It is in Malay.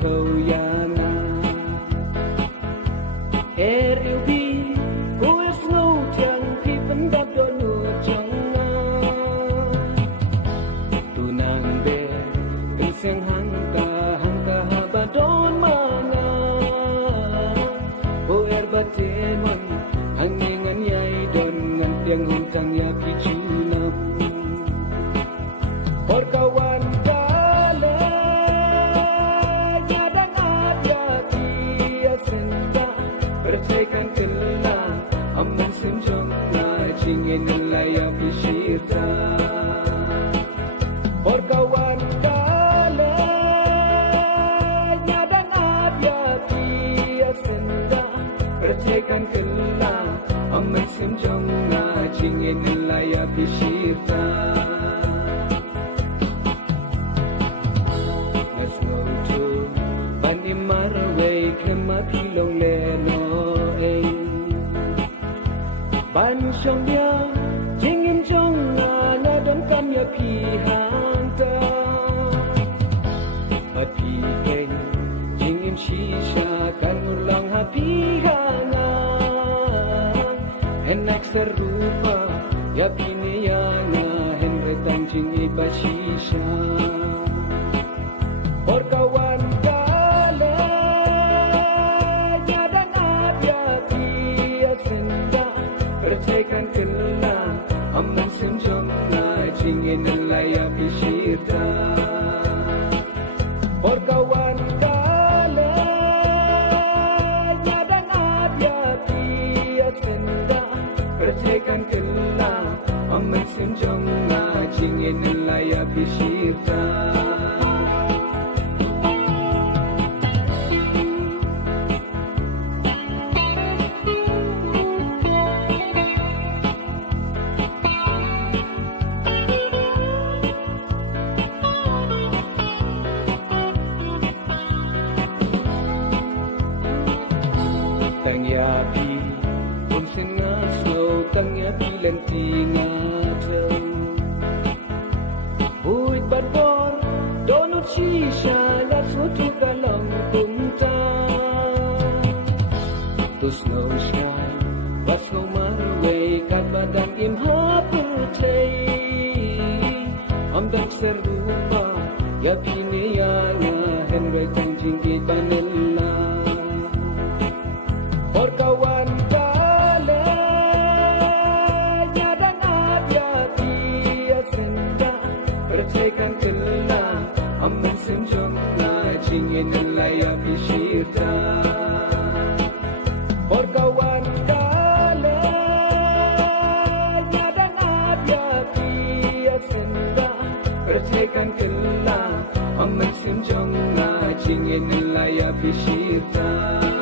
kau yana Erubi Kuis no tiang pi pendap donu jonga Tunang be Pinseng hangka habadon mana Boer bateman Hangingan yai don ngan tiang huntang ya picunam Kawan kala Nyadang ada dia senda Percaykan telah Aman senjong na Cingin layak bisirta Kawan kala Nyadang ada dia senda Percaykan telah Aman senjong na Cingin layak bisirta Maraway kema pilong leno Ban siyang dia Jingin jong na don kamya pihang ta Api keng Jingin shisha kan ulang hapihana Enak serupa Ya piniyana Henretang jing iba shisha Kawan Percaykan telah Aman senjong na Cingin layak bisirta Kawan kala Nyadang ada dia senda Percaykan telah Aman senjong na Cingin layak bisirta Tang yapi, pun sengat slow, tang yapi lenti ngata. Buit bador, donut shisha, la sutu kalam kumta. To snow sky, was no marway, kabadang imha putay. Amdak serupa, yapi niyana, henry tang jinggit panela. Kawan kala Nyadang ada dia senda Percaykan telah Aman senjong na Cingin layak bisirta Kawan kala Nyadang ada dia senda Percaykan telah Aman senjong na Cingin layak bisirta